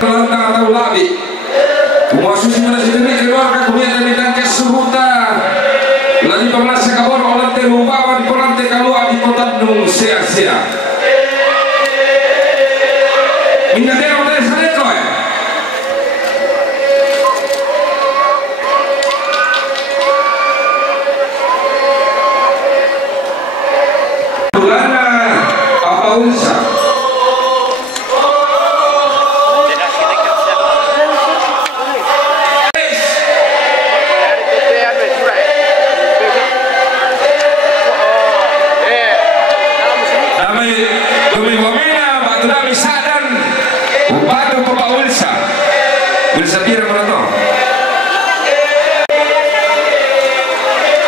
Kelantang atau labi Muasusinya sendiri keluarga kemudian dari tangkes suhuta lagi pemerintah kabur oleh terubawa di perantai keluar di kota Nung sia-sia minta dia oleh sana koi Bulana apa usah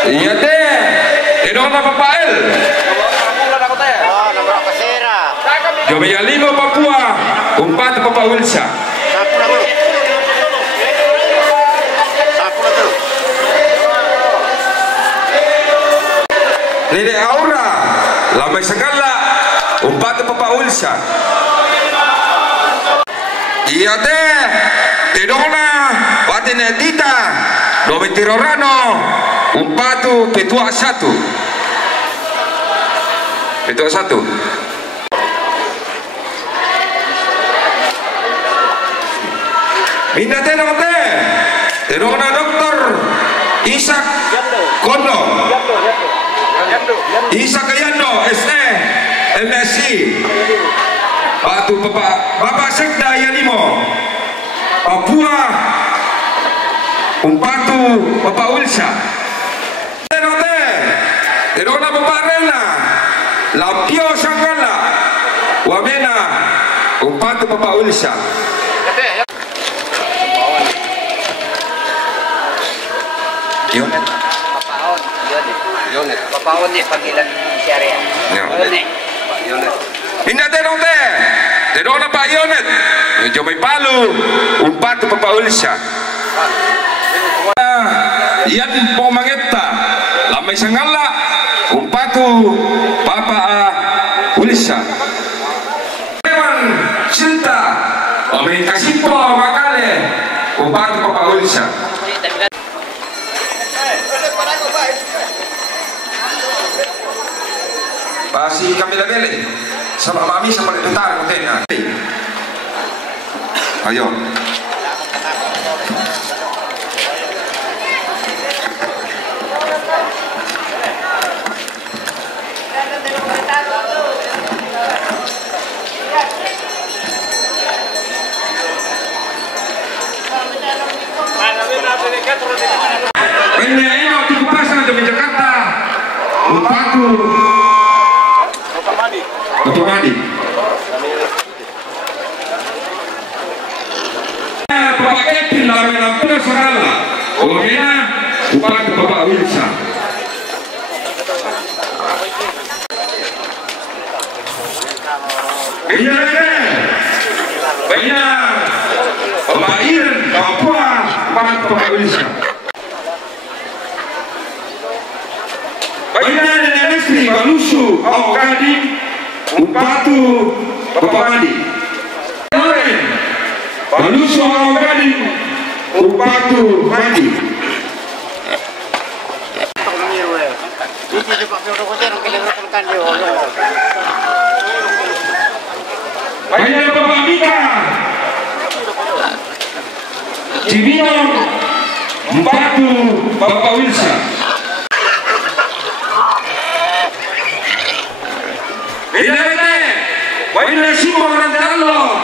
iya teh, tidak apa Pael. Jomaya 5 Papua, 4 Papa Wilsa. Lede Aura, Lamai Segala, 4 Papa Wilsa. Iya teh, Tedona, Watine Tita, Domi Tirorano. Umpatu petua 1 Minda tenong teh Tenongna Dokter Isak Kondo Isak Yando SE MSc Batu Bapak Sekda Yanimo Papua Umpatu Bapak Wilsa Terona Baparela, Lapio Sangala, Wamena, Umpatu Papa Wilsa. Yonet. Papaon ni panggilan syariah. Yonet. Indah terong teh, terona Pak Yonet. Jomai Palu, Umpatu Papa Wilsa. Ian Pomangeta, Lamai Sangala. Umpatu Papa Wilsa Dewan Cinta Omin Kasipo Makale Umpatu Papa Wilsa Pasi kami lagi sama mami sama tentar katanya ayo ini waktu kupasan untuk Jakarta Umpatu Otomadi Bapak Kevin Lamena Pura Sarala Omena Umpatu Bapak Wilsa Bina Bapak Iren Papua Umpatu Bapak Wilsa Bina Nenek Nesri Balusu Gading Umpatu Bapak Madi Loren Balusu Gading Umpatu Madi Bina Bapak Mika Cibinong Umpatu Bapak Wilsa Baina Simo Rantalo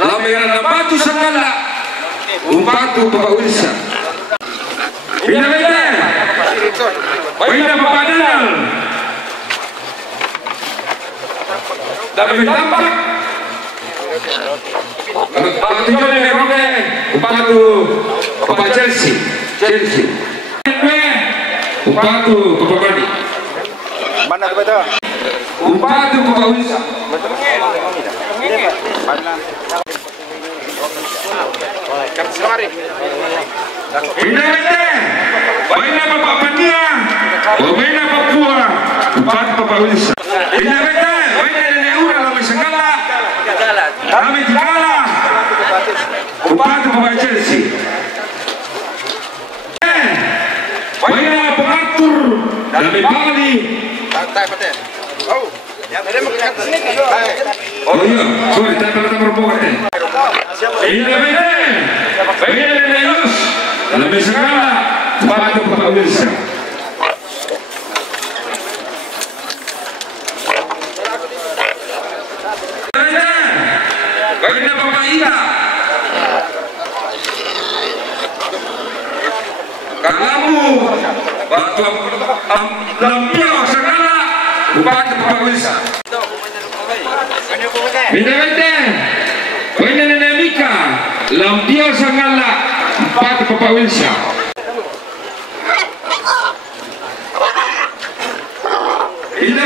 Lamena Batu Sakala Umpatu Bapak Wilsa Baina Bapak Danal Dapat tampak Tujuan yang Roke Umpatu Bapak Chelsea Umpatu Bapak Madi mana tu betul? Umpatu Bapak Wilsa. Baina Bapak Pania, Baina Papua, Umpatu Bapak Wilsa. Baina Nenek Ura Lamai Segala, pemain Chelsea. Mainnya pengatur dari Bali. Oh iya, sorry, tak berbohong deh. Ini lebih Yus, lebih segala sepatu Bapak Wilson. Ini Bapak Ida. Kalamu batu lampiau segala Bupati Bapak Wilson. Ini Nenek Mika lampiau segala Bupati Bapak Wilson. Ini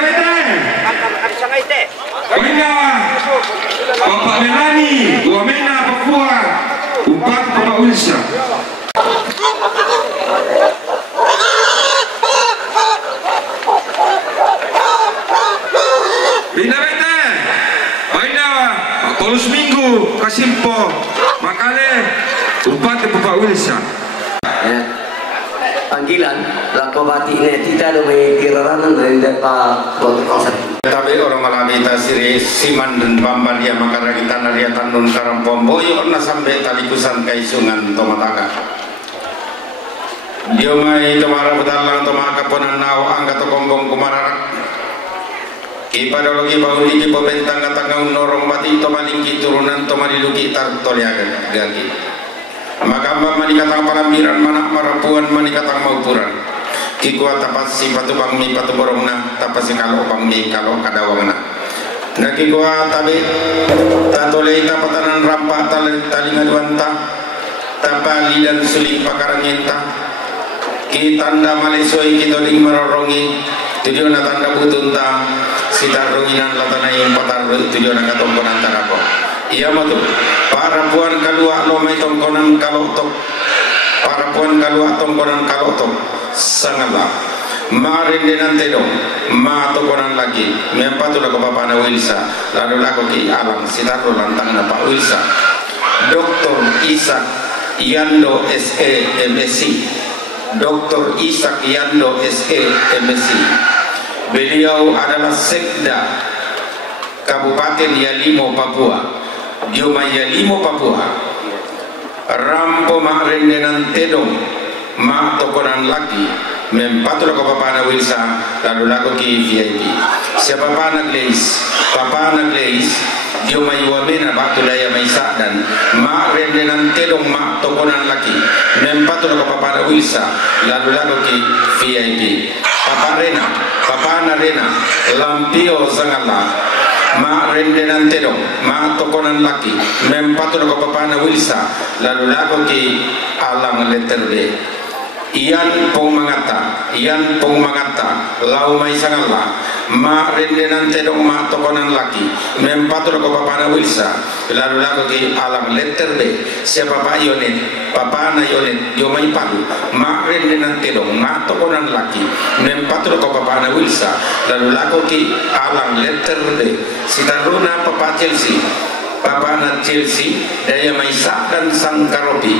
Bapak Melani Wamena Papua Bupati Bapak Wilson. Tolus Minggu Kasimpo Makale Bupati Bapak Wilson. Panggilan lakobati ini tidak ada kiraran dari Pak Protokol. Tapi orang malami tasiri siman dan bamban dia makara kita naria tanun karang pomboyo na sampai talikusan kaisungan tomataga. Dia mai tomara betalang tomaka ponan nau angkat kombong kumararak. Ipadologi bauli di pembentang katangau norong mati tomalingki turunan tomaliluki tartoliaga gagi. Maka mbak manikatang palambiran manak marapuan manikatang maupuran. Kikuat tapas si patu bangmi patu borongna tapas si kalau bangmi kalau kadawangna. Nah kikuat tabi tatolei tapatanan rampa talingaduanta tapali dan suling pakarangenta. Kitanda malesoi kitoling marorongi tujuan tanda butunta sitar runginan latanai patar tujuan katomponan tarako. Iya matu para puan kalua lomai tongkonan kalotok para puan kalua tongkonan kalotok sangatlah marin denan tedong ma tongkonan lagi mempatu laku Bapak Wilsa lalu laku ki alam sitar lantang Pak Wilsa Dr. Isak Yando SE MSc Dr. Isak Yando SE MSc. Beliau adalah Sekda Kabupaten Yalimo Papua. Dioma Yalimo Papua. Rampo makrendenan tedong mak tokonan laki mempatul ke Bapak Wilsa lalu laku ki VIP. Siapa Papana Gleis dioma Iwamena batu daya Maisa dan makrendenan tedong mak tokonan laki mempatul ke Bapak Wilsa lalu laku ki VIP. Papana Rena lampio sangala ma rendenan tedong ma tokonan laki mempatul ke Papana Wilsa lalu laku ki alam leterde iyan pong mangata lau mai sangala ma rendenan tedong ma tokonan laki mempatul ke Papana Wilsa lalu laku ki alam leterde siapa Pak Yonet Papana Yonet diomai palu ma rendenan tedong ma tokonan laki mempatul ke Papana Wilsa lalu laku ki alam leterde sitaruna Papa Chelsea Papana Chelsea daya Maisa dan Sangkaropi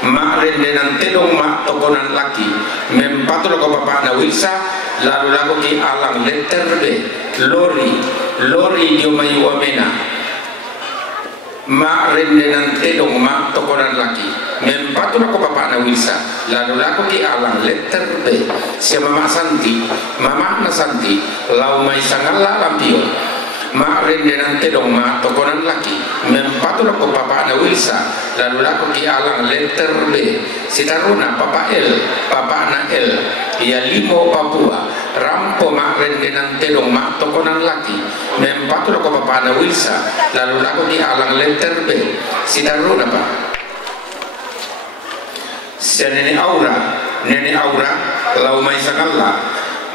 ma rendenan tedong ma tokonan laki mempatul ke Papana Wilsa lalu laku ki alam leterde lori diomai wamena ma rendenan tedong ma tokonan laki mempatul ke Papana Wilsa lalu laku ki alang leterde siapa Mama Santi lau mai sangala lampio ma rendenan tedong ma tokonan laki mempatul ke Papana Wilsa lalu laku ki alang leterde sitaruna Papa El Yalimo Papua rampo ma rendenan tedong ma tokonan laki mempatul ke Papana Wilsa lalu laku ki alang leterde sitaruna Pak Nene Aura lau mai sangala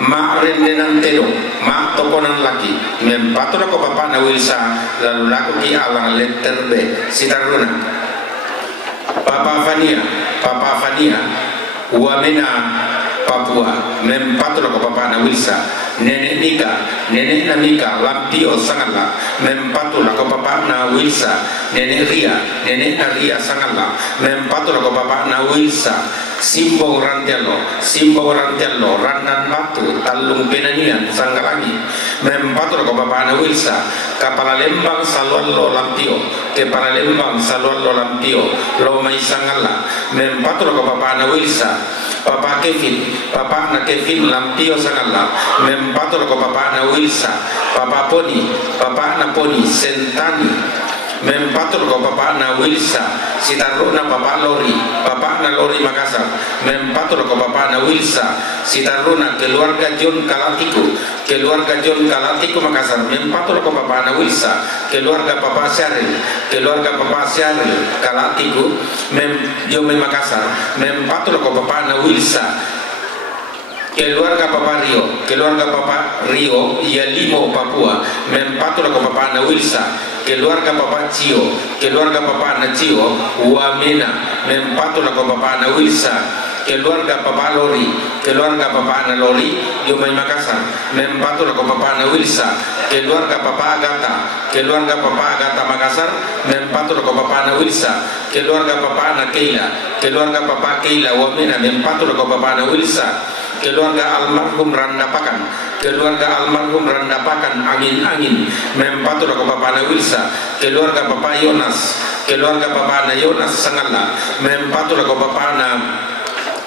ma rendenan tedong ma tokonan laki mempatul ke Papana Wilsa lalu laku ki alang leterde sitaruna Papa Fania Wamena Papua mempatulah ko papa na Wilsa nenek na Mika Lampio Sangala mempatulah ko papa na Wilsa nenek na Ria Sangala mempatulah ko papa na Wilsa Simbong Rantialo Ranan Batu Talung Penanian Sanggalangi mempatulah ko papa na Wilsa Kapala Lembang Salwallo Lampio Kepala Lembang Salwallo Lampio Lomai Sangala mempatulah ko papa na Wilsa Papa na Kevin Lampio Sangala mempatulah ko papa na Wilsa Papa na Poni Sentani mempatulah ko papa na Wilsa Sitaruna papa na Lori Makassar mempatulah ko papa na Wilsa Sitaruna keluarga John Kalatiku Makassar mempatulah ko papa na Wilsa keluarga papa Syaril Kalatiku Jome Makassar mempatulah ko papa na Wilsa keluarga Papa Rio Yalimo Papua mempatulah ko papa na Wilsa keluarga Papa Cio na Cio Wamena mempatulah ko papa na Wilsa keluarga Papa na Lori Jomai Makassar mempatulah ko papa na Wilsa keluarga Papa Agata Makassar mempatulah ko papa na Wilsa keluarga Papa na Keila Wamena mempatulah ko papa na Wilsa keluarga almarhum Randapakan angin mempatulah ko papa na Wilsa keluarga Papa na Yonas Sangala mempatulah ko papa na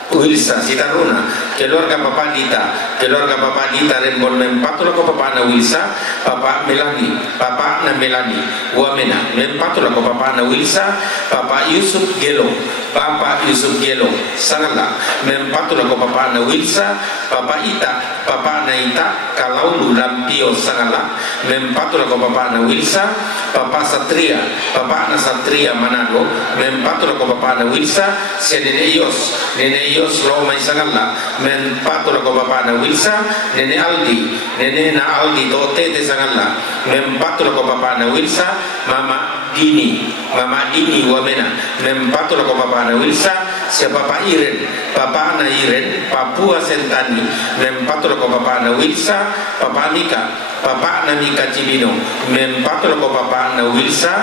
Wilsa Sitaruna keluarga Papa Dita Rembon mempatulah ko papa na Wilsa Papa na Melani Wamena mempatulah ko papa na Wilsa Papa Yusuf Gelo Sangala mempatulah ko papa na Wilsa Papa na Ita Kalaulu Lampio Sangala mempatulah ko papa na Wilsa Papa na Satria Manado mempatulah ko papa na Wilsa Nene Yos Romai Sangala mempatulah ko papa na Wilsa Nene na Aldi Totete Sangala mempatulah ko papa na Wilsa Mama Dini Wamena mempatulah ko papa na Wilsa siapa Papa na Iren Papua Sentani mempatulah ko papa na Wilsa Papa na Mika Cibino mempatulah ko papa na Wilsa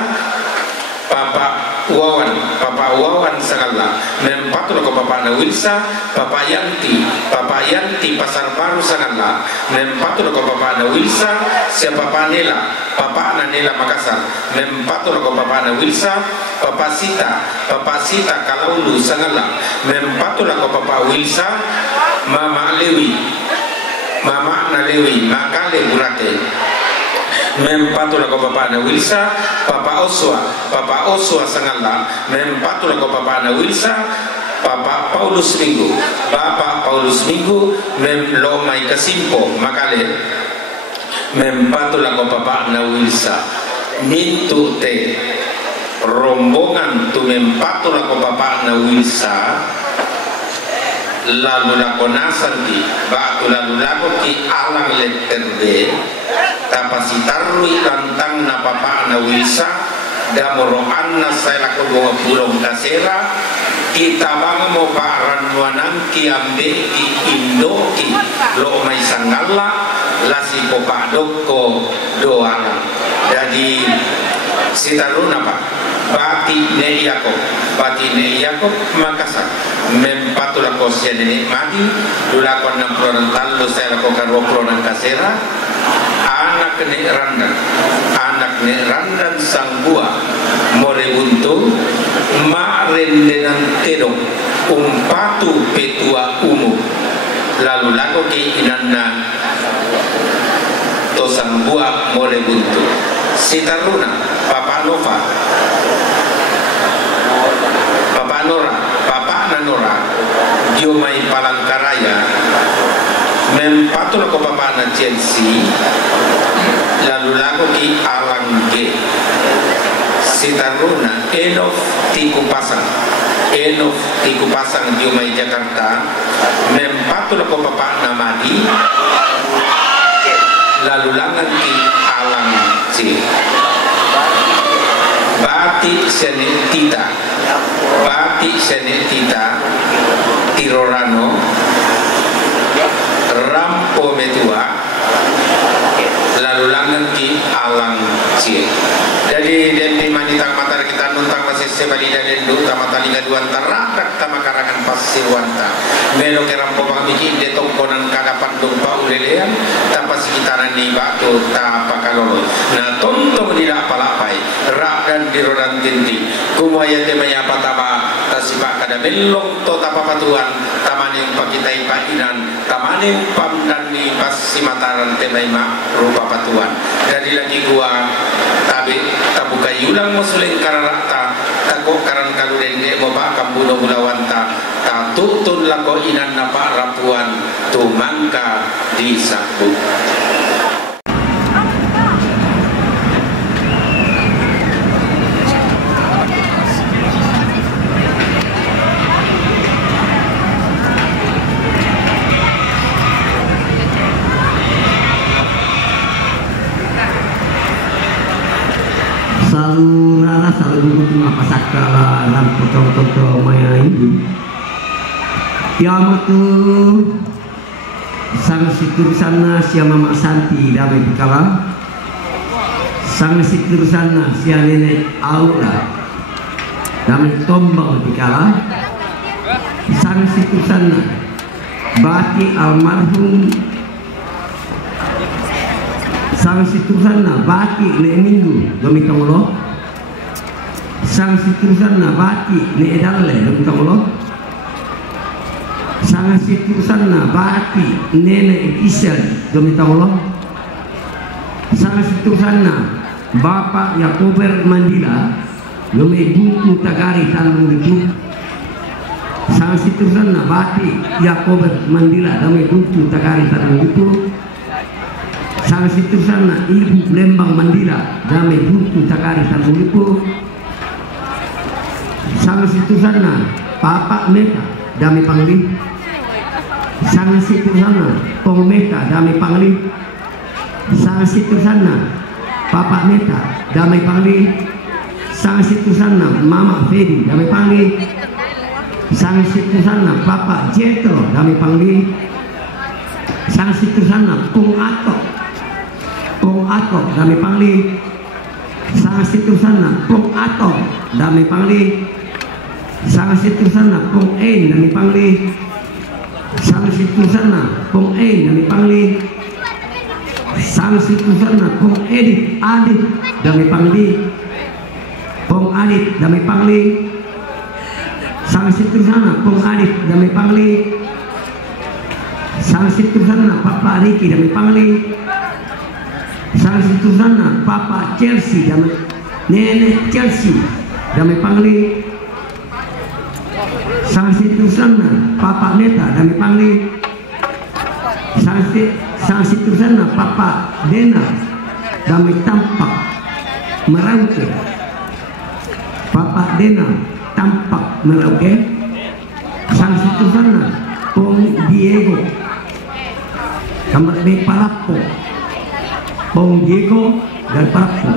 Papa Wawan Sangala mempatulah ko papa na Wilsa Papa Yanti Pasar Baru Sangala mempatulah ko papa na Wilsa siapa Papa na Nela Makassar mempatulah ko papa na Wilsa Papa Sita Kalaulu Sangala mempatulah ko papa Wilsa Mama na Lewi Makale Burate mempatulah ko papa na Wilsa Papa Oswa Sangala mempatulah ko papa na Wilsa Papa Paulus Minggu Lomai Kasimpo Makale mempatulah ko papa na Wilsa Nintu te rombongan tu mempatulah ko papa na Wilsa lalu lako nasanti batu lalu lako ki alang letterbe tapasitarui lantang na papa na Wilsa damoro anna saya lako 20 kasera kita bang mo paran wanang ki ambe ki Indo ki lo mai Sangala lasi ko padoko doana jadi Sitaruna pak Bati ne Yakob Makassar mempatulah ko siya nenek mati dulakon ng prorantal lo saya ko karwo pronan kasera anak ne randan sang buah morebunto marendenan terong umpatu petua umum lalu lako ki inanna to sang buah morebunto Sitaruna Papa Nora Jomai Palangkaraya mempatulah ko papa na Chelsea lalu lago ki Alangge Sitaruna Enof Tikupasang Jomai Jakarta mempatulah ko papa na Madi lalu langan ki Alangge Bati senetita Tirorano bobo metua lalu langan ki alang cie. Jadi den manitang matar kita nuntang masih sebali dan du tamata liga duan tarakat tama karangan pasirwanta melo kerampo pamiki de tongkonan kadapan dumpa ulelean tanpa sekitaran ni batu tapa kalolo na tontong tidak palapai rak dan dirodan tinti kumaya temanya patama tasipak kada melong to tapa patuan tamaning pakitai painan tamaning pamdani pasimataran temaima rupa patuan. Dari lagi gua tabi tabuka yulang musuling kararata tako karan kalurende boba kambuno bulawanta ta tutun lako inan napa rapuan tumangka disabu. Salurara salurut mapasakala ram potong-potong maya ini kiamat tu sang sikur sana siapa mak santi damai pikala sang sikur sana siapa nenek aula damai tombang pikala sang sikur sana baki almarhum sang situ sana baki ne minggu demi tangolo sang situ sana baki ne edalle demi tangolo sang situ sana baki nene isel demi tangolo sang situ sana bapak Yakober Mandila demi buku tagari tanung itu sang situ sana baki Yakober Mandila demi buku tagari tanung itu sang situ sana ibu Lembang Mandira damai buntu takari tangulipu sang situ sana papa Meta damai pangli sang situ sana pong Meta damai pangli sang situ sana papa Meta damai pangli sang situ sana mama Fedi damai pangli sang situ sana papa Jetro damai pangli sang situ sana pong Atok damai pangli sang situ sana pong Atok damai pangli sang situ sana pong En damai pangli sang situ sana pong En damai pangli sang situ sana pong Adit damai pangli pong Adit damai pangli sang situ sana pong Adit damai pangli sang situ sana papa Riki damai pangli sang situ sana papa Chelsea damai nenek Chelsea damai pangli sang situ sana papa Neta damai pangli sang situ sana papa Dena damai tampak Merauke papa Dena tampak Merauke sang situ sana pong Diego kamar be Palapo Pong Diego dan Palapo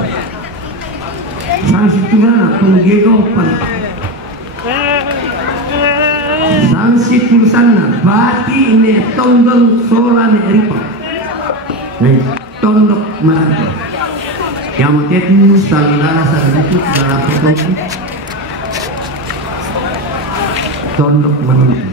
sang situ sana Pong Diego sang situ sana bati ne tondong sola ne ripa ne tondok merantau yang itu salinara itu dalam potong tondok merantau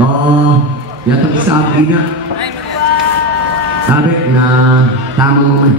oh ya tak sabi na sabi na tama mo man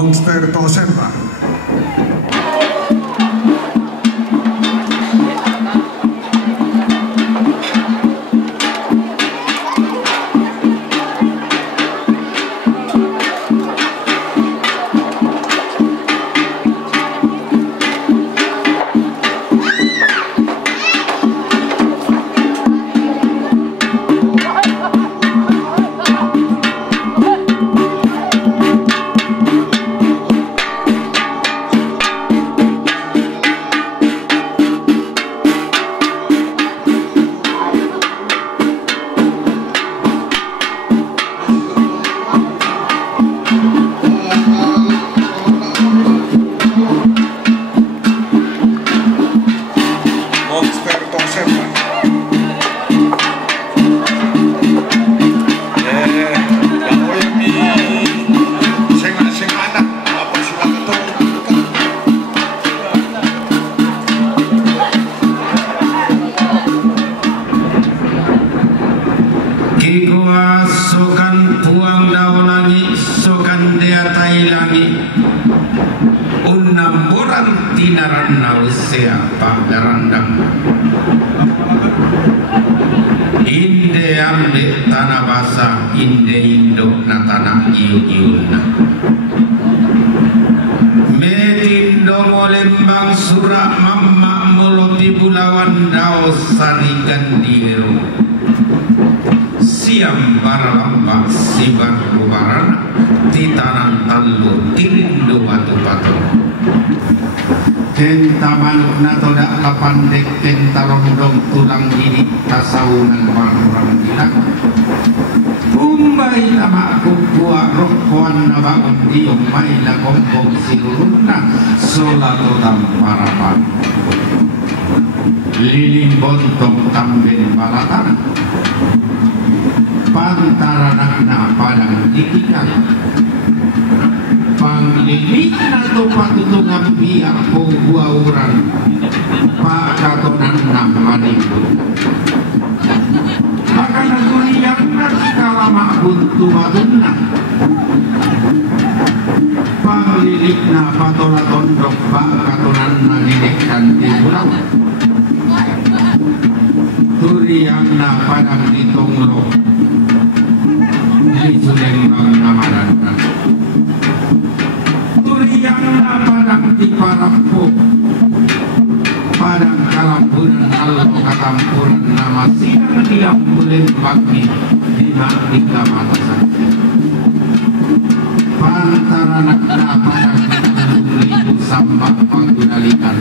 Monster Tosemba. Pandek kentarondong tulang ini tasawunan orang bilang umbai nama kumpua rohkuan nabangun diumai la kompong siluruna solato tamparapan lilin bontong tamben balatan pantaranakna padang dikikan panglilit na to patutungan biak po buah urang pakatonan na manipun maka naguriang na kala maabuntu madunna panglilit na patolatondok pakatonan na dinekkan di pulau duriang na padang ditonglo di sulembang namarana duriang na padang di parampo padang kalampunan allo katampuran nama siang diam bulan bakmi di maknika matasan pantaranak na padang ribu sambak panggunalikan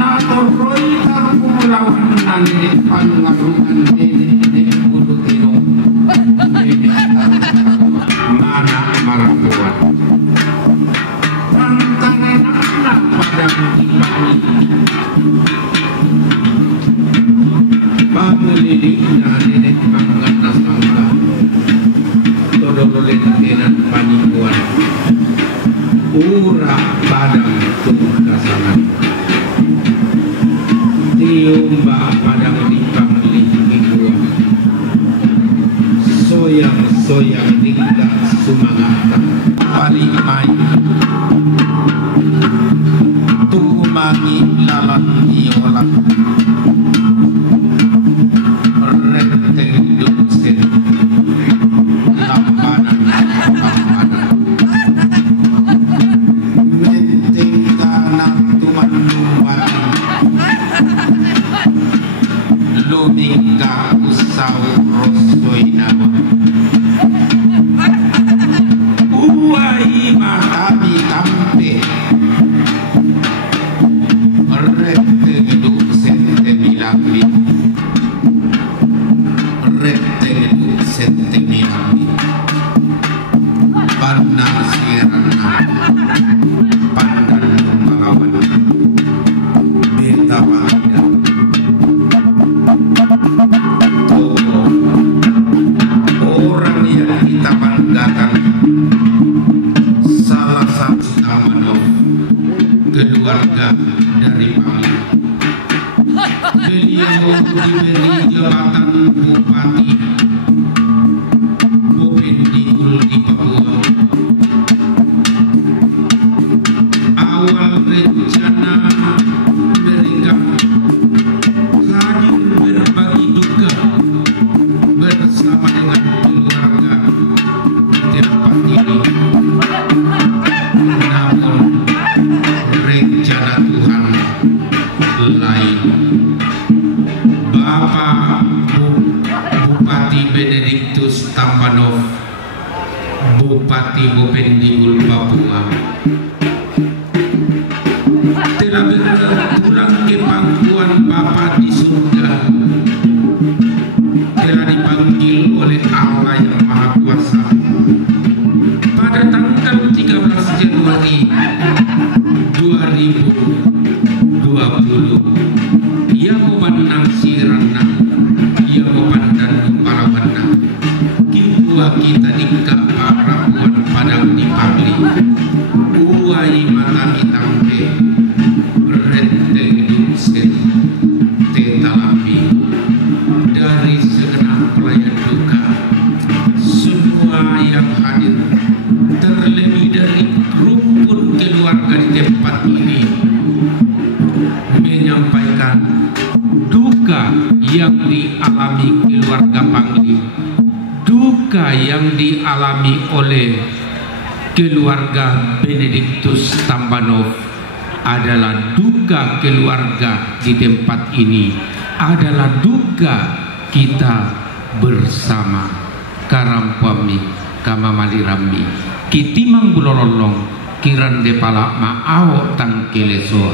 natoroi tarkumulawan nanin pangarungan nenek bulu tinong nenek tarkumulawan mana marakuan pantaranak padang panglilik na nenek mangganas mangga todololen tenan panikuan ura padang tungkasanan tiumba padang di panglikuan soyang dingga sumangata palimai tumangi lalan iola rete duksen lampanan menteng tanah tuman lumbati lumingga usau rosoinawa uai matabi kampe rete duksen temilambi rete duksen temilambi barna sirana pandan melawan beta pada orang yang kita banggakan salah satu Amanov keluarga dari Bali. Beliau diberi jabatan bupati Tambanov, Bupati Bupendikul Papua, telah berpulang ke pangkuan Bapa di surga, telah dipanggil oleh Allah yang Maha Kuasa pada tanggal 13 Januari 2020. Ia memandang sirana, ia memandang palawana, kipua kita di kaparapuan padang di pagli, uai mata hitampe, berhente dungsen, tetalapi, dari segenap pelayan duka, semua yang hadir, terlebih dari rumpun keluarga di tempat ini, menyampaikan duka yang dialami keluarga Pangli, duka yang dialami oleh keluarga Benediktus Tambanov adalah duka keluarga di tempat ini, adalah duka kita bersama. Karampami kamamalirami kitimang bulololong kiran depala maao tangkeleso.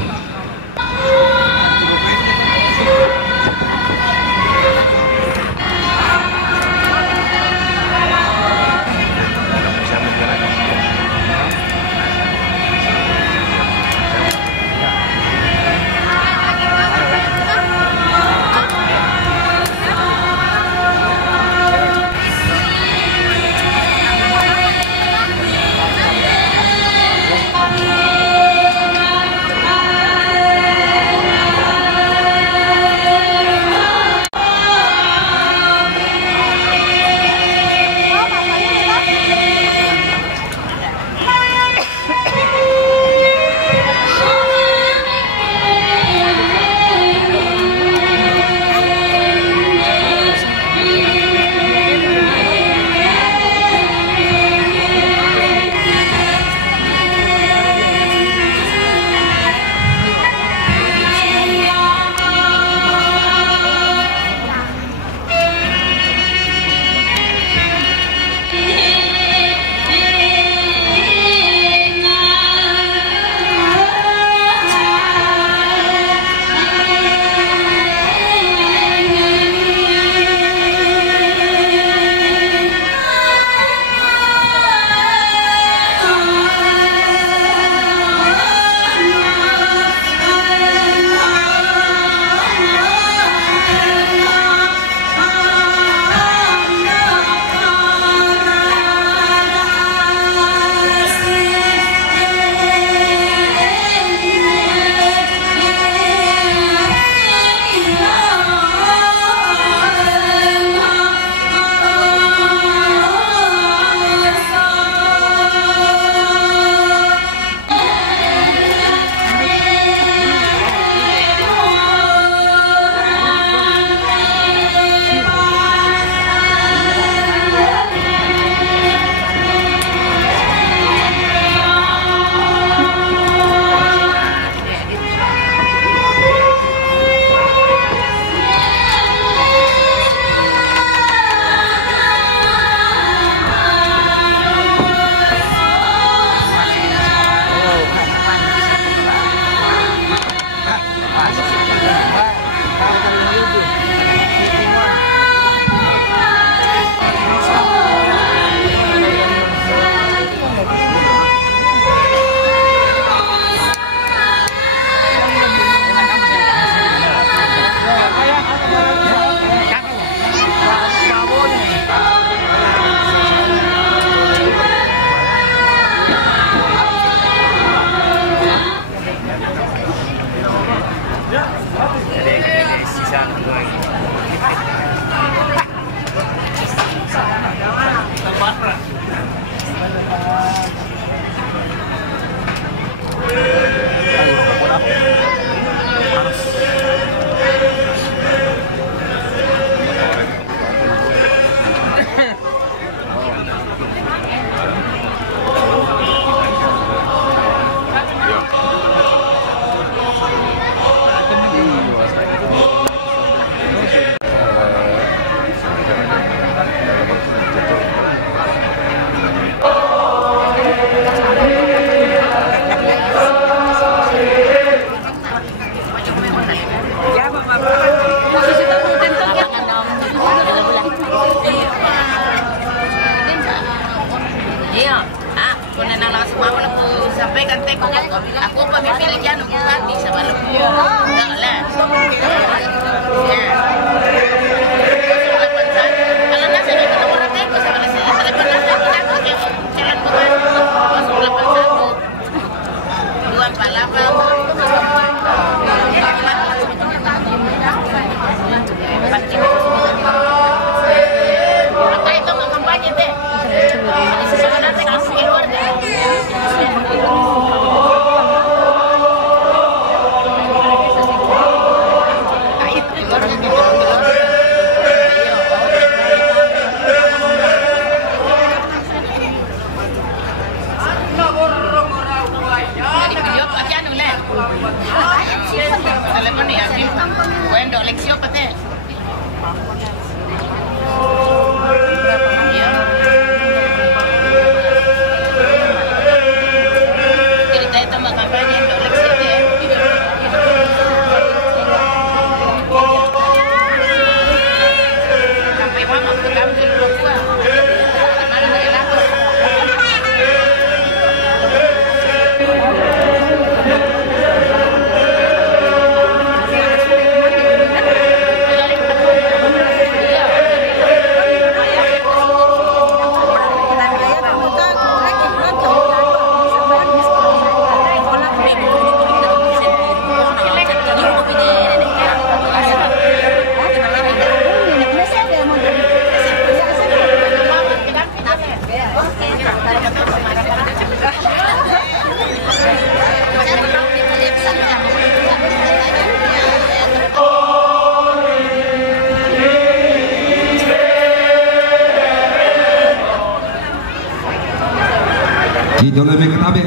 Kita lebih ketabe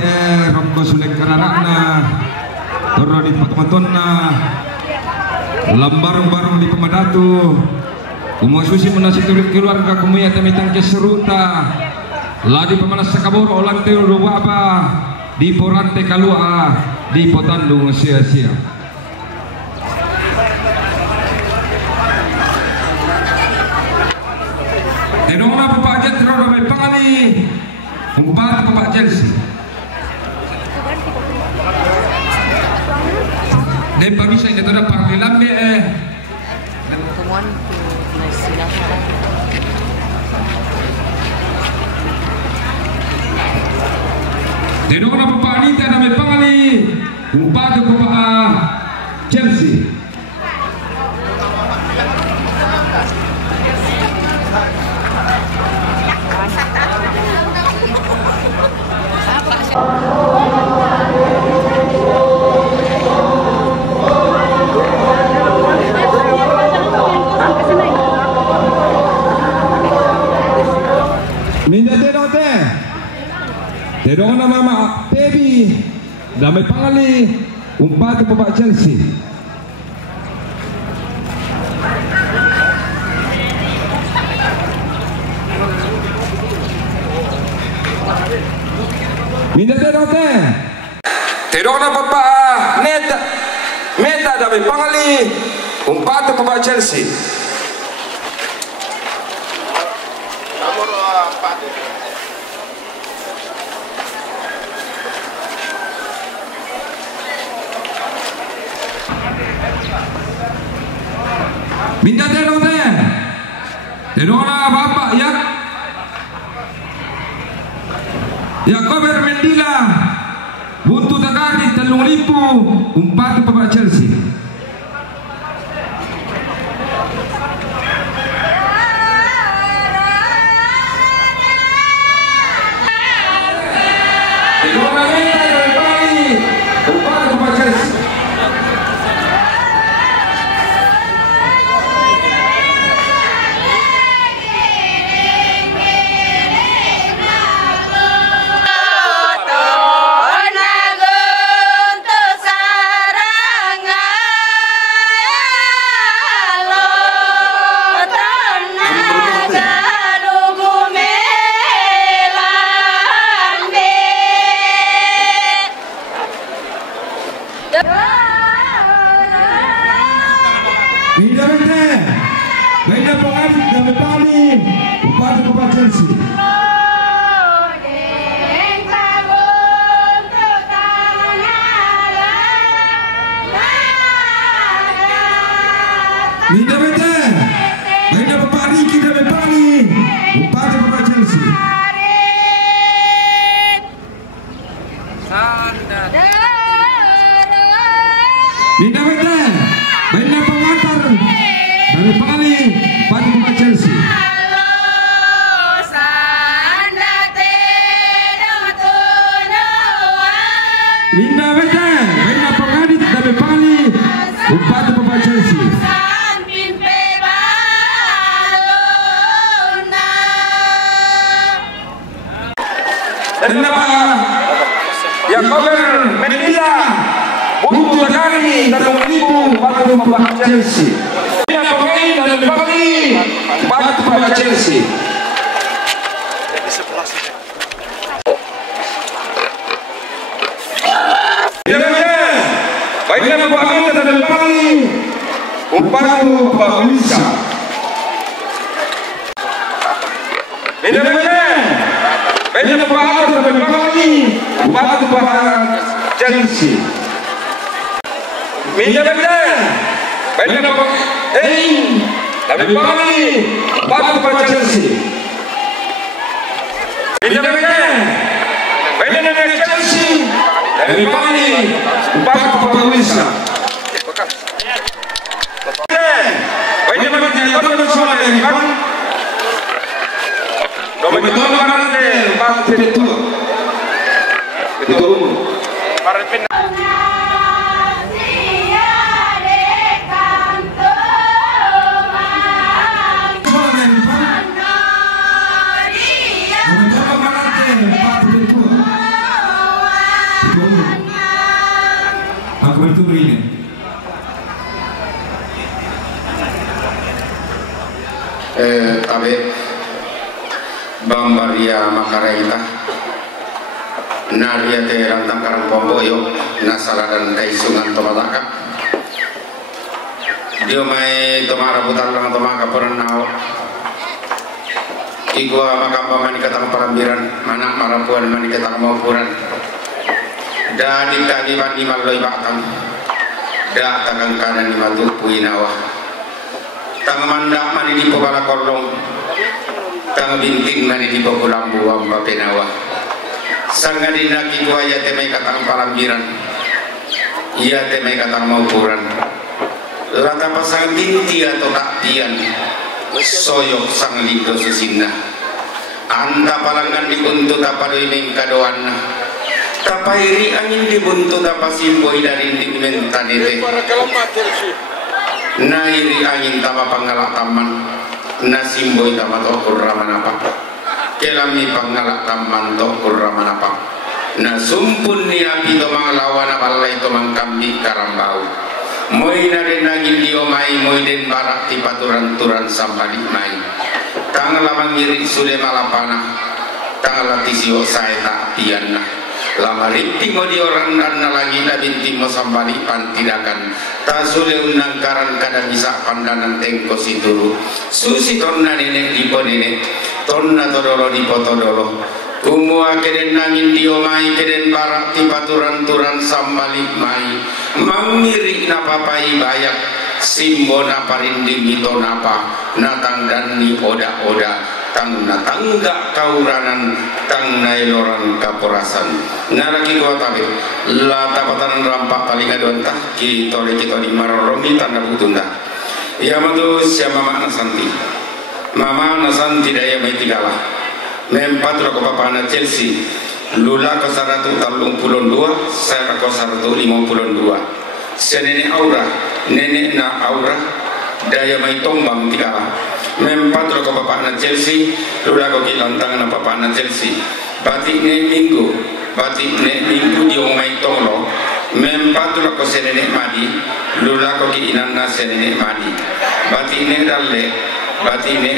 romko sulek karanakna torna di teman-temanna lambarung-barung di pemadatu umususi menasi tulik keluarga kumuya temitang keseruta ladi pemanas sakaboro olante ruwaba di porante kalua di potandung sia-sia. Tenona Bapak Jenderal Ramai Pangali Umpat Bapak Chelsea dan pagi saya itu ada panggilan Tenona Bapak Anita Ramai Pangali Umpat Bapak Chelsea. Minda terote Terona mama baby Damai Pangali Umpat Bapak Chelsea. Minda terote Terona Bapak Meta Damai Pangali Umpat Bapak Chelsea. Minda terote Terona Bapak Kober Mendila Buntu Takari Telung Lipu Umpat Bapak Chelsea. Terona Meta dari Bali Umpat Bapak Chelsea. Minda Pengadit Damai Pangali Umpat Bapak Chelsea. Minda bete. Minda Bapak Riki dari Bali. Bupati Bapak Chelsea. Minda bete. Minda pengantar dari Bali. Bupati Bapak Chelsea. Minda bete. Minda pengadit dari Bali. Bupati Bapak Chelsea. Kenapa ya cover Medina untuk kami dan itu batu Bapak Chelsea. Ini pemain dan Bali batu Bapak Chelsea. Baiklah Bapak dan Bali batu Bapak Ulisa. Ini Bapak dan Bali batu Bapak Chelsea. Minda bete, benda Bapak dari Bali batu Bapak Chelsea. Minda bete, benda dari Chelsea dari Bali batu Bapak Ulisa. Benda Bapak dari Sola dari Bali. Betul Marante, Bang Betul. Betul. Aku betul ini. Tabe Bambaria Makaraita Naria te rantang karang pomboyo nasalaran dai sungan tomataka dio mai tomara putar lang tomaka perenau igua makamba mani katang parambiran manak marapuan mani katang maupuran da dikta di mani maloi bakang da tangan kanan di matu puinawa tang mandak mani di pokala korlong tang binting mani di pokulambu wamba penawa sangadina kikua ya temai katang palambiran ya temai katang maupuran lata pasang binti atau taktian soyok sang lido susinna anta palangan dibuntut apa doining kadoana tapairi angin dibuntut apa simboi dari dimentanete nairi angin tapa pangalak taman nasimboi tama tokur ramanapa kelami pangalak taman tokur ramanapa na sumpun ni api to manglawana balai to mangkambi karambau moi nare nagin dio mai moi den barak ti paturan-turan sambali mai tangala mangiri sule malapana tangala tisio saeta tianna lama rinting mo di orang dan lagi na binti mo sambali pantidakan tasule unang karan kada bisa pandanan tengko situru susi tonna nenek di ponene tonna todolo di potodolo kumua keden nangin dio mai keden barak ti paturan-turan sambali mai mangiri napapai bayak simbo naparindi mito napa natang dan ni oda-oda tang natangga kauranan tang nailoran kaporasan naraki kau tabe la tapatan rampak paling aduan tah kita di maroromi tanda butunda ya matu siapa mama nasanti mama nasanti daya mai tigala mempat roko papana Chelsea lula ke 132 saya ke 152 senene aura nenek na aura daya mai tombang tigala mempat roko papana Chelsea lula ko kilantang na papana Chelsea batik ne minggu dia mai tonglo mempat roko senene madi lula ko kinanna senene madi batik ne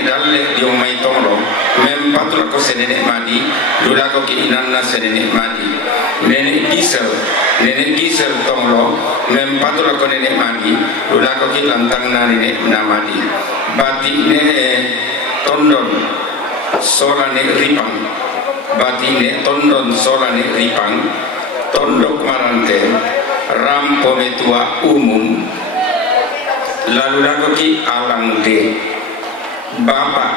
dalle dia mai tonglo mempat roko senene madi lula ko kinanna senene madi nenek gisel tonglo mempat roko nenek madi lula ko kilantang na nenek namadi batik ne tondon solane ripang batik ne tondon solane ripang tondok marante rampo metua umum lalu laku ki alang de Bapak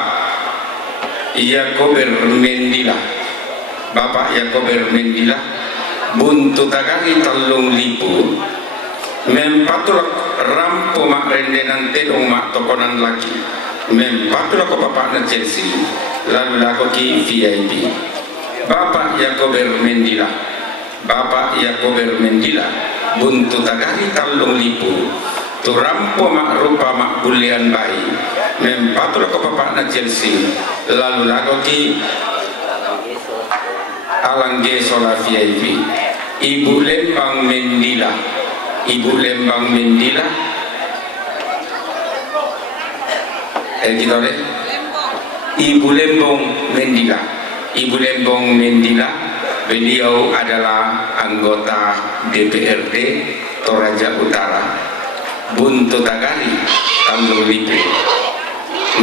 Yakober Mendila, Bapak Yakober Mendila buntu tagari talung lipu mempatulak rampo mak rendenan telung mak tokonan laki mempatulak ko bapak na Chelsea lalu laku ki VIP Bapak Yakober Mendila, Bapak Yakober Mendila buntu tagari talung lipu tu rampo mak rupa mak bulian bayi mempatulak ko bapak na Chelsea lalu laku ki alangge sola VIP Ibu Lembang Mendila, Ibu Lembang Mendila kita lihat Ibu Lembong Mendila, Ibu Lembong Mendila beliau adalah anggota DPRD Toraja Utara Buntu Tagari Tanjung Lipe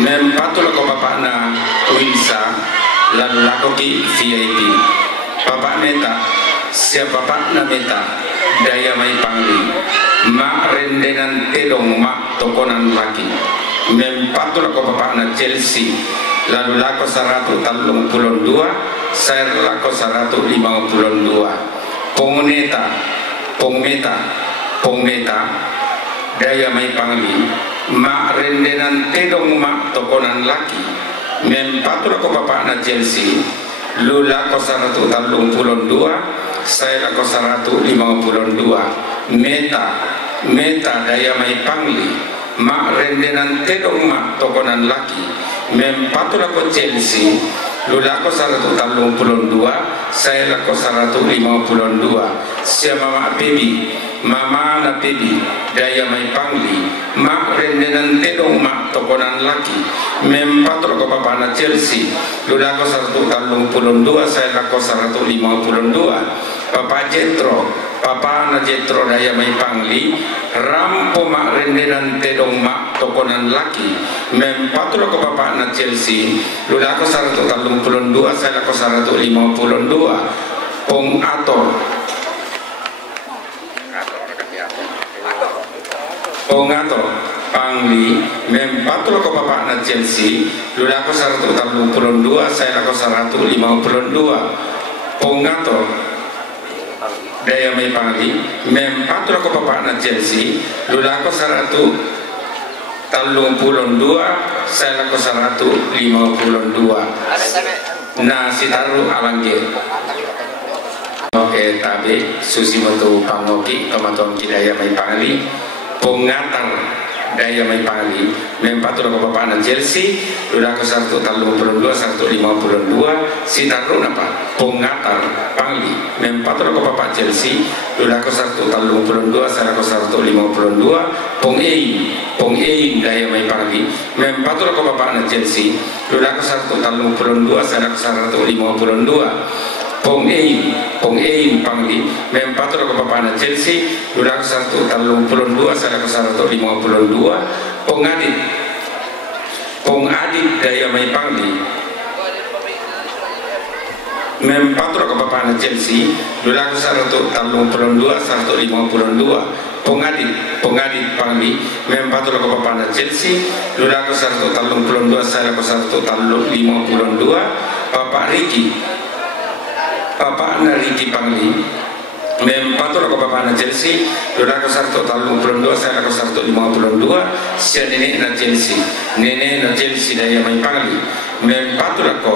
mempatul ko bapakna Wilsa lalu lakoki VIP Bapak Meta siapa bapakna Meta daya mai pangli mak rendenan telong mak tokonan laki mempatul ko bapakna Chelsea lalu lako 132 saya lako 152 Pongmeta Pongmeta Pongmeta daya mai pangli mak rendenan telong mak tokonan laki mempatul ko bapakna Chelsea lula ko 132 saya ko 152 meta daya mai pangli mak rendenan telong mak tokonan laki mempatul ko Chelsea lula ko 132 saya ko 152 siapa mak baby mama na baby daya mai pangli mak rendenan telong mak tokonan laki mempatul ko bapakna Chelsea lula ko 132 saya ko 152 Bapak Jetro Papa na Jetro daya mai pangli rampo mak rendenan telong mak tokonan laki mempatul ko bapakna Chelsea lula ko 132 saya ko 152 Pong Pongato pangli mempatul ko bapakna Chelsea lula ko 132 saya ko 152 Pongato daya mai pangli mempatul ko bapakna Chelsea lula ko 132 saya ko 152 nah sitaru alangge oke tabe susi metu pangoki tomaton daya mai pangli Pongatar daya mai pangli mempatul ko bapakna Chelsea lula ko 132 152 sitaru napa Pongatar pangli mempatul ko bapak Chelsea lula ko 132 saya ko 152 Pong Ei daya mai pangli mempatul ko bapakna Chelsea lula ko 132 saya ko 152 Pong Ei pangli mempatul ko bapakna Chelsea lula ko 132 saya ko 152 Pong Adit daya mai pangli mempatul ko bapakna Chelsea lula ko 132 152 Pong Adit pangli mempatul ko bapakna Chelsea lula ko 132 saya ko 152 Bapak Riki pangli mempatul ko bapakna Chelsea lula ko 132 saya ko 152 sia nenek na Chelsea daya mai pangli mempatul ko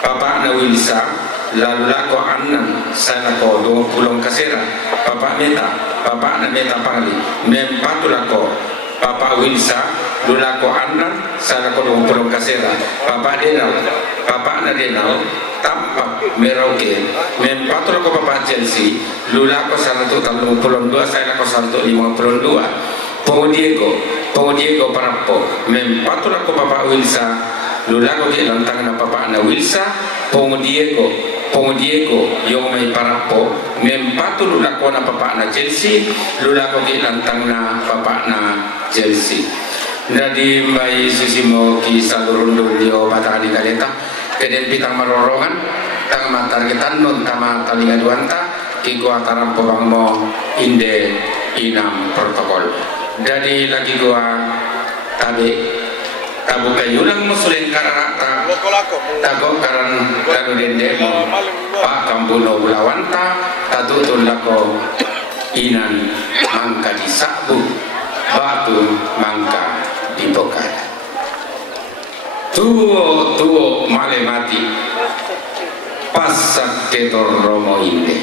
bapakna Wilsa lalu lako anan saya ko 20 kasera Bapak Meta pangli mempatul ko Bapak Wilsa lula ko anan saya ko 20 kasera Bapak Denal tampak merauke mempatul ko bapak Chelsea lula ko 132 saya ko 152 Pongo Diego Parappo mempatul ko bapak Wilsa lula ko ke lantang na bapak na Wilsa Pongo Diego yung may Parappo mempatul lula ko na bapak na Chelsea lula ko ke lantang na bapak na Chelsea nadi mai susimo ki salurundo dio batani kaleta keden pitang marorongan tang matargetan non tama talinga duanta ki gua taram pobang mo inde inam protokol Jadi lagi gua tabu kayulang musuling karata tago karan karo dende pak kambuno bulawanta tatutun lako inan mangka disabu batu mangka dipokada tuo male mati pasak ketor romo inde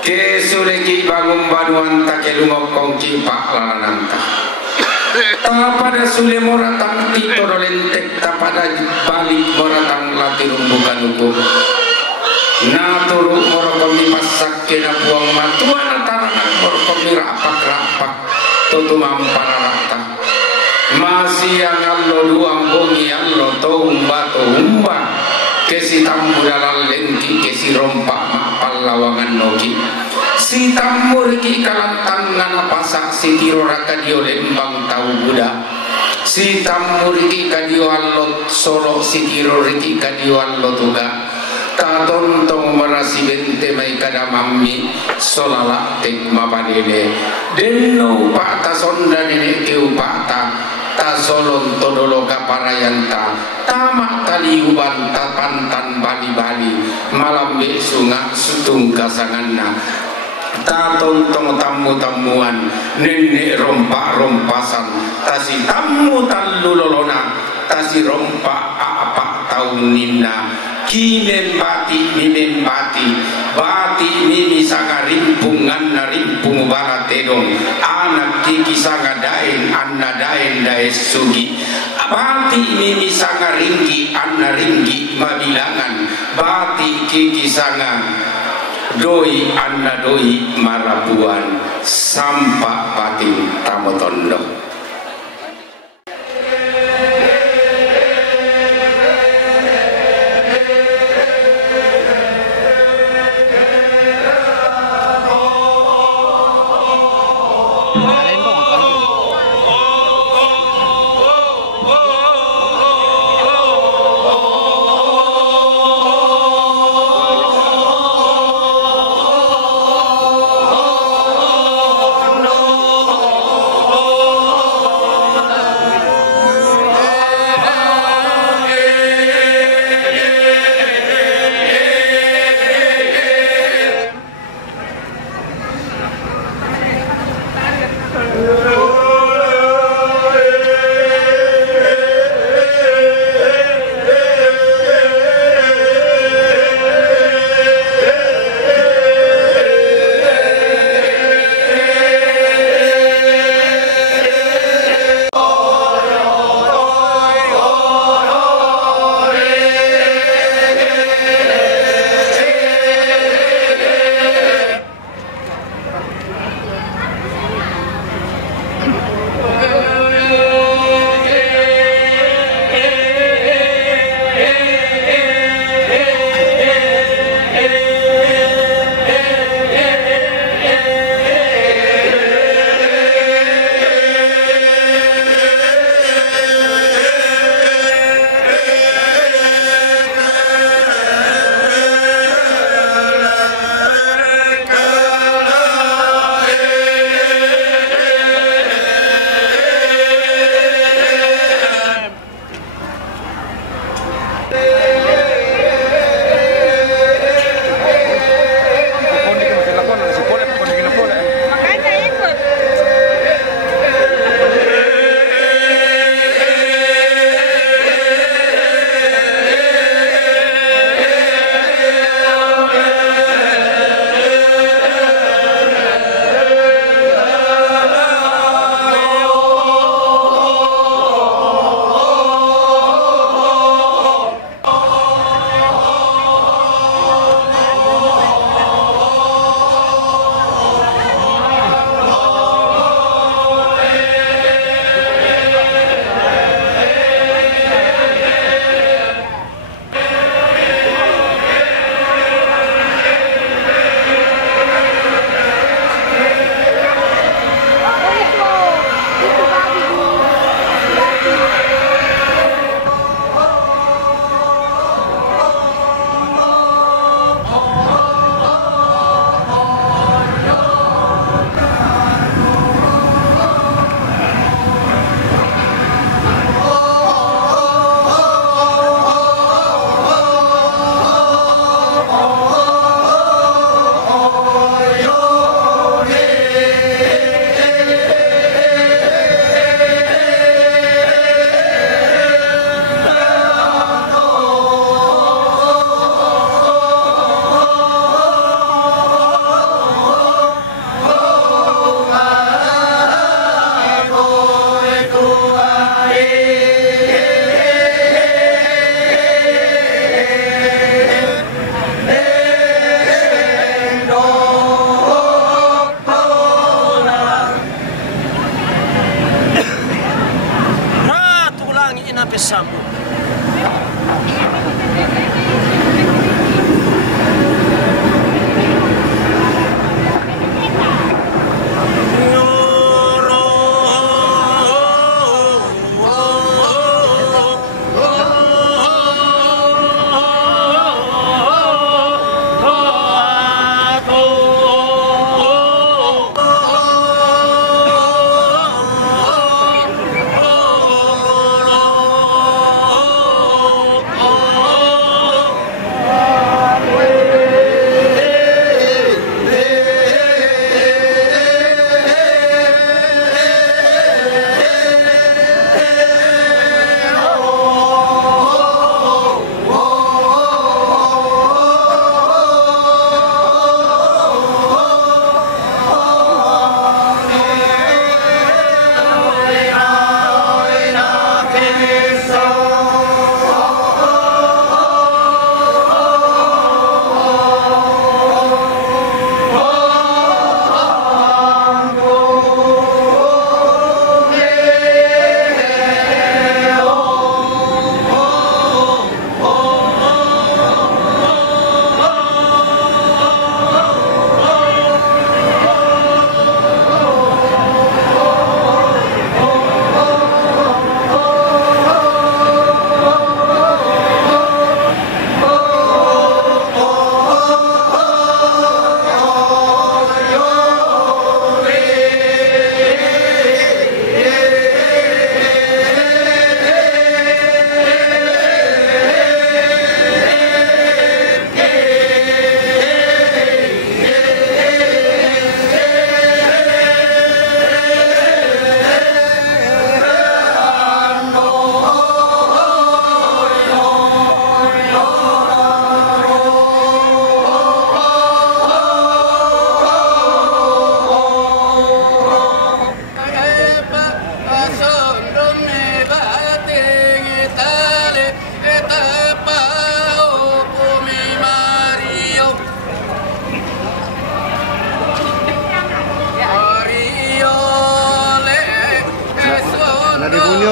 kesuleki bangun banuan take lumokong cipak lananta pada sule moratang tito dolentek pada balik moratang lati rumbukan hukum naturu morokomi pasak kena buang matuan taranak morokomi rapak tutumam pararata masih yang allo luang bongi allo tohumba kesi tambu dalam lengki kesi rompak mapal lawangan nogi si tambur ki kalantan ngana pasak si tiro raka dio lembang tahu budak si tambur ki kadio allot solo si tiro riki kadio allot tuga taton tong merasi bente mai kada mammi solala tek mapadele denno pak ta sonda nene keu pak ta solon todolo kaparayanta tamak tali uban ta pantan bali malam be sunga sutung kasanganna ta tontong tamu-tamuan nenek rompak-rompasan tasi tamu talulolona tasi rompak apa tahun nina kimen bati mimi sanga rimpungan na rimpung baratedong anak kiki sanga daen anna daen daes sugi bati mimi sanga ringgi anna ringgi mabilangan bati kiki sanga doi anna doi marabuan sampak pating tamotondo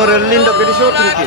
lindo ke di syuting ki.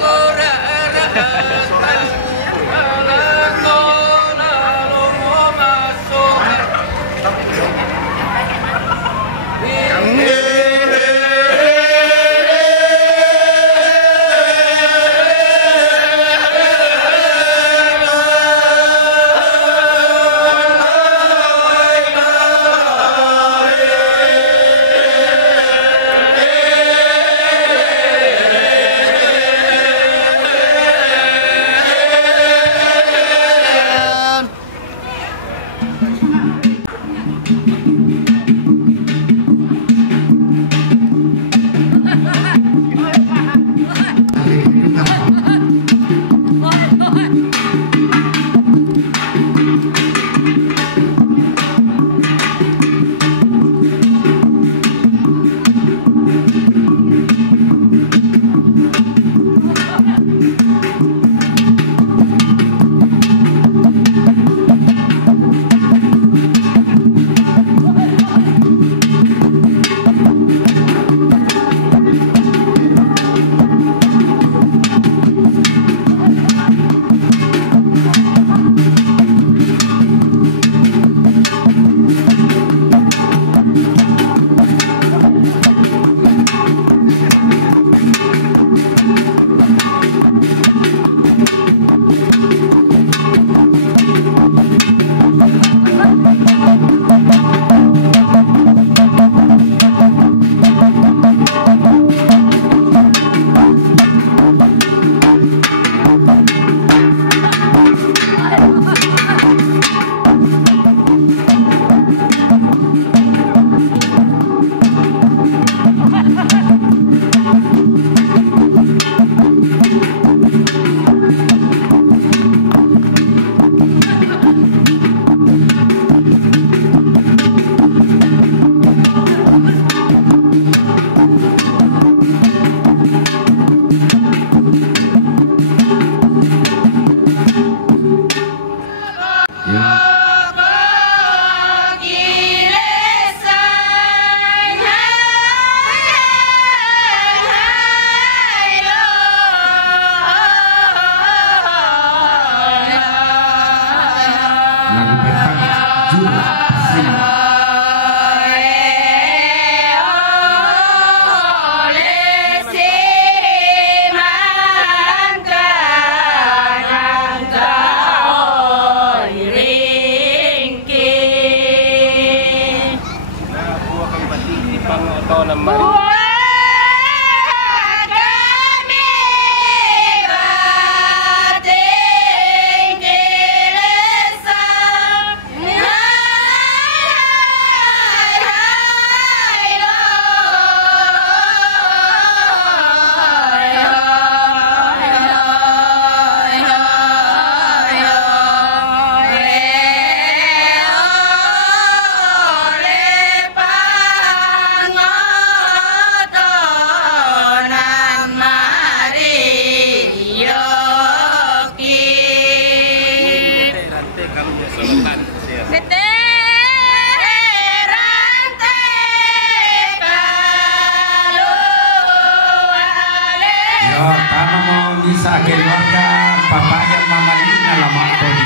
Sa keluarga papaya mama Lina lama tadi.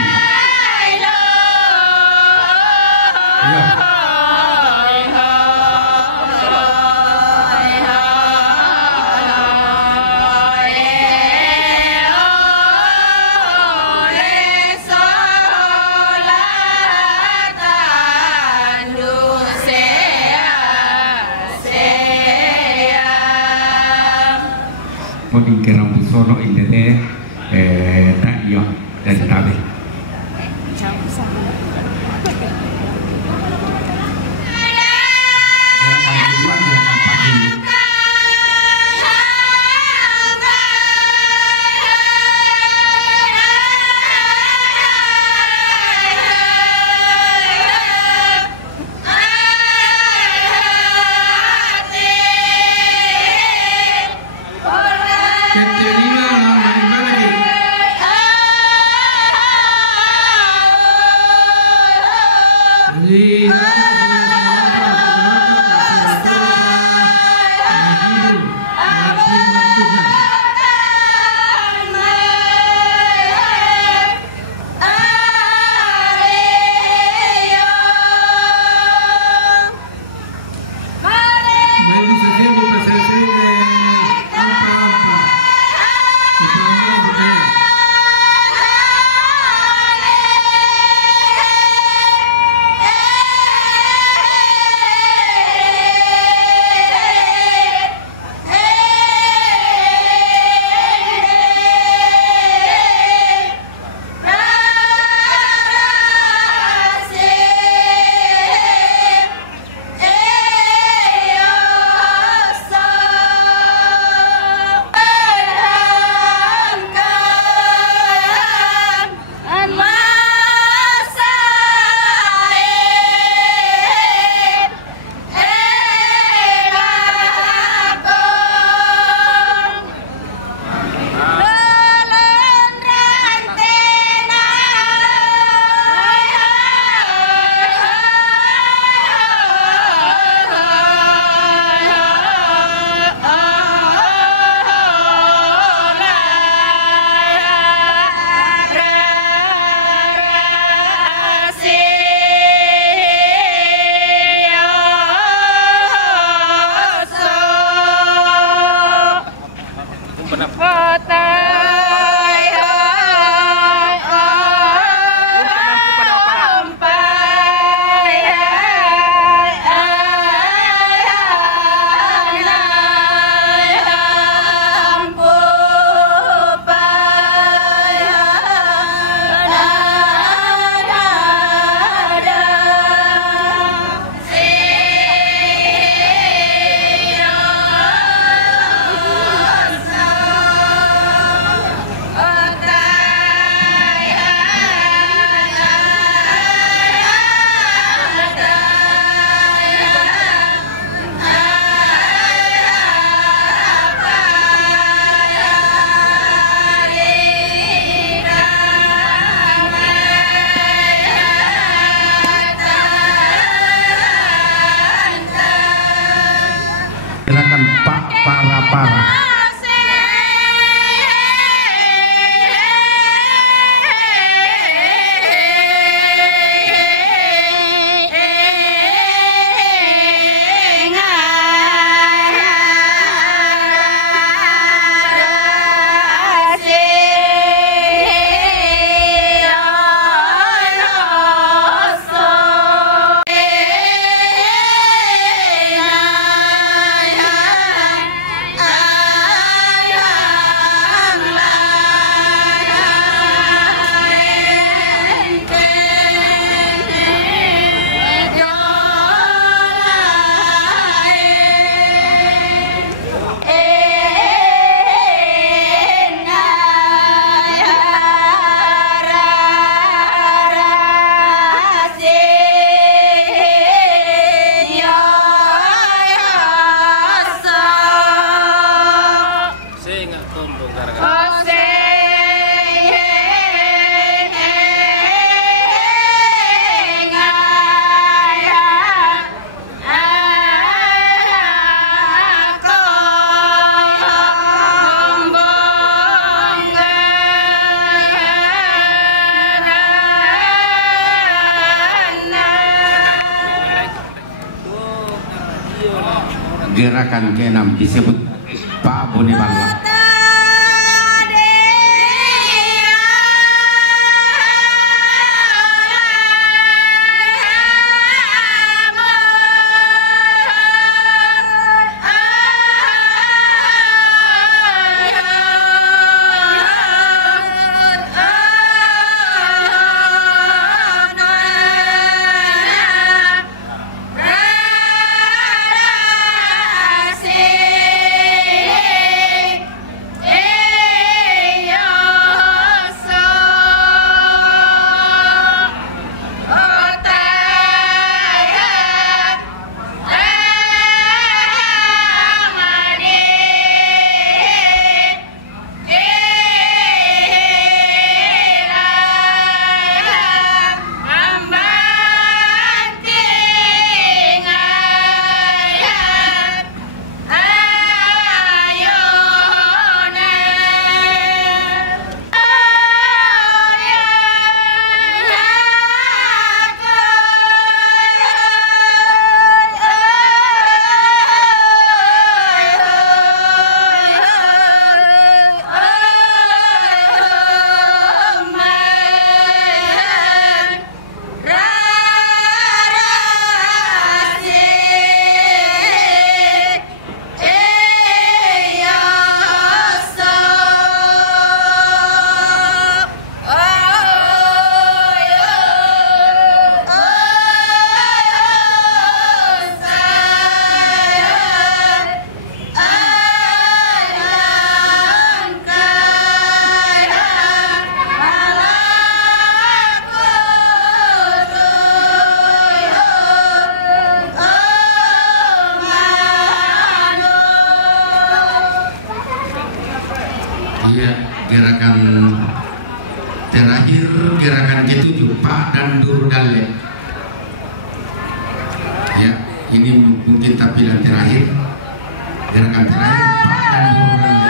Yo. Pun kerang busono indete tak yo dan tabe. gerakan ke-6 disebut Pak Bone Balla. Gerakan terakhir, gerakan ke-7 Pak dan Durudale. Ya, ini mungkin tampilan terakhir, gerakan terakhir Pak dan Durudale.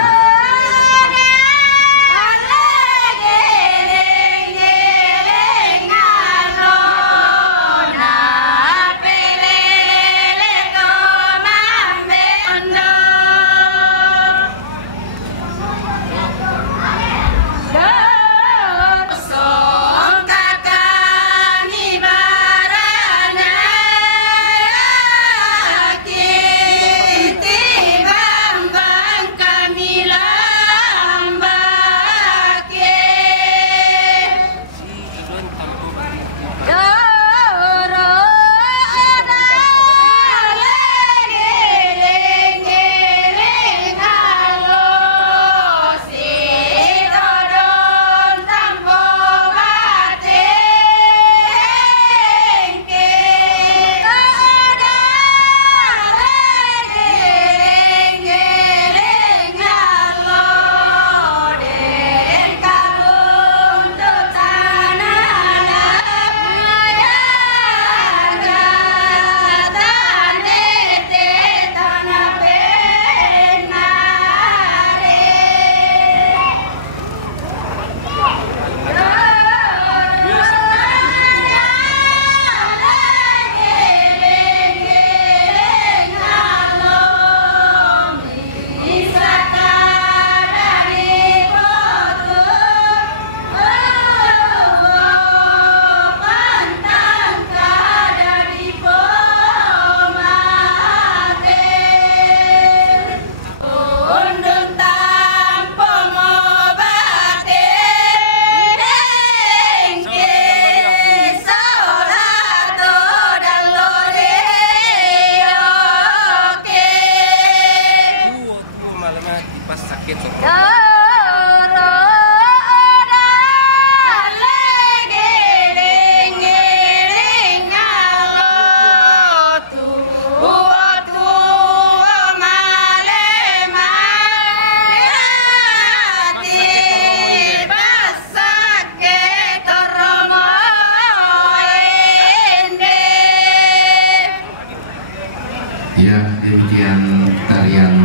Ya, demikian tarian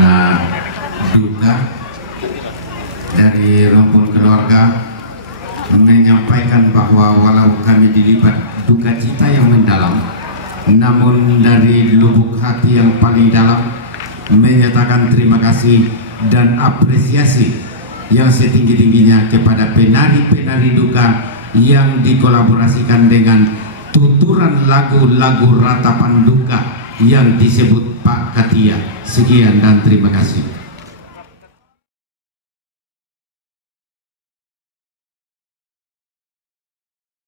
duka dari rumpun keluarga menyampaikan bahwa walau kami dilibat duka cita yang mendalam, namun dari lubuk hati yang paling dalam menyatakan terima kasih dan apresiasi yang setinggi-tingginya kepada penari-penari duka yang dikolaborasikan dengan tuturan lagu-lagu ratapan duka yang disebut Pak Katia. Sekian dan terima kasih.